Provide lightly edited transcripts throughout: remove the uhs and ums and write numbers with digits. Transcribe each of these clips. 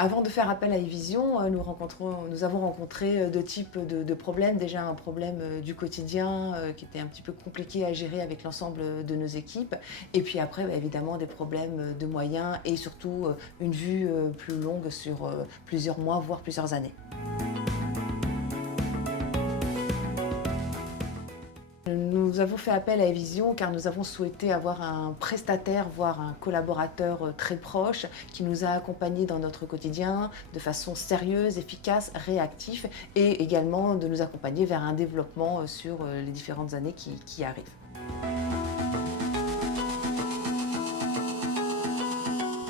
Avant de faire appel à eVision, nous avons rencontré deux types de problèmes. Déjà un problème du quotidien qui était un petit peu compliqué à gérer avec l'ensemble de nos équipes. Et puis après, évidemment, des problèmes de moyens et surtout une vue plus longue sur plusieurs mois, voire plusieurs années. Nous avons fait appel à eVision car nous avons souhaité avoir un prestataire, voire un collaborateur très proche qui nous a accompagnés dans notre quotidien de façon sérieuse, efficace, réactif et également de nous accompagner vers un développement sur les différentes années qui arrivent.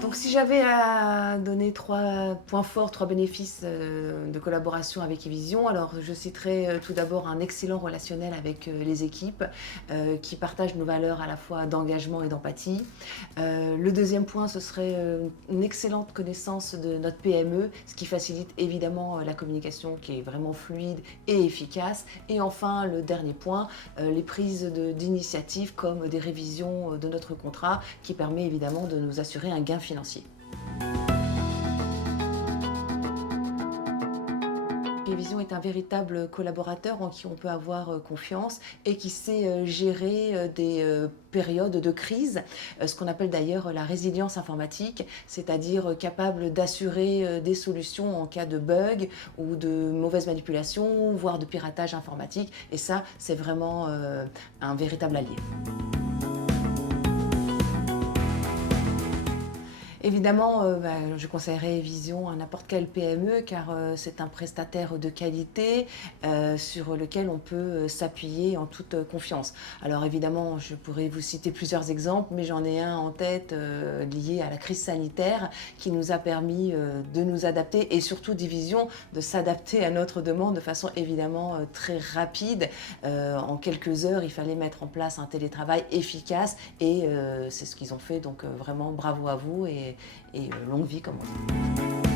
Donc si j'avais à donner 3 points forts, 3 bénéfices de collaboration avec eVision, alors je citerai tout d'abord un excellent relationnel avec les équipes qui partagent nos valeurs à la fois d'engagement et d'empathie. Le deuxième point, ce serait une excellente connaissance de notre PME, ce qui facilite évidemment la communication qui est vraiment fluide et efficace. Et enfin, le dernier point, les prises d'initiatives comme des révisions de notre contrat qui permet évidemment de nous assurer un gain financier. eVision est un véritable collaborateur en qui on peut avoir confiance et qui sait gérer des périodes de crise, ce qu'on appelle d'ailleurs la résilience informatique, c'est-à-dire capable d'assurer des solutions en cas de bug ou de mauvaise manipulation, voire de piratage informatique. Et ça, c'est vraiment un véritable allié. Évidemment, je conseillerais eVision à n'importe quelle PME car c'est un prestataire de qualité sur lequel on peut s'appuyer en toute confiance. Alors évidemment, je pourrais vous citer plusieurs exemples, mais j'en ai un en tête lié à la crise sanitaire qui nous a permis de nous adapter et surtout eVision de s'adapter à notre demande de façon évidemment très rapide. En quelques heures, il fallait mettre en place un télétravail efficace et c'est ce qu'ils ont fait, donc vraiment bravo à vous et longue vie comme on dit.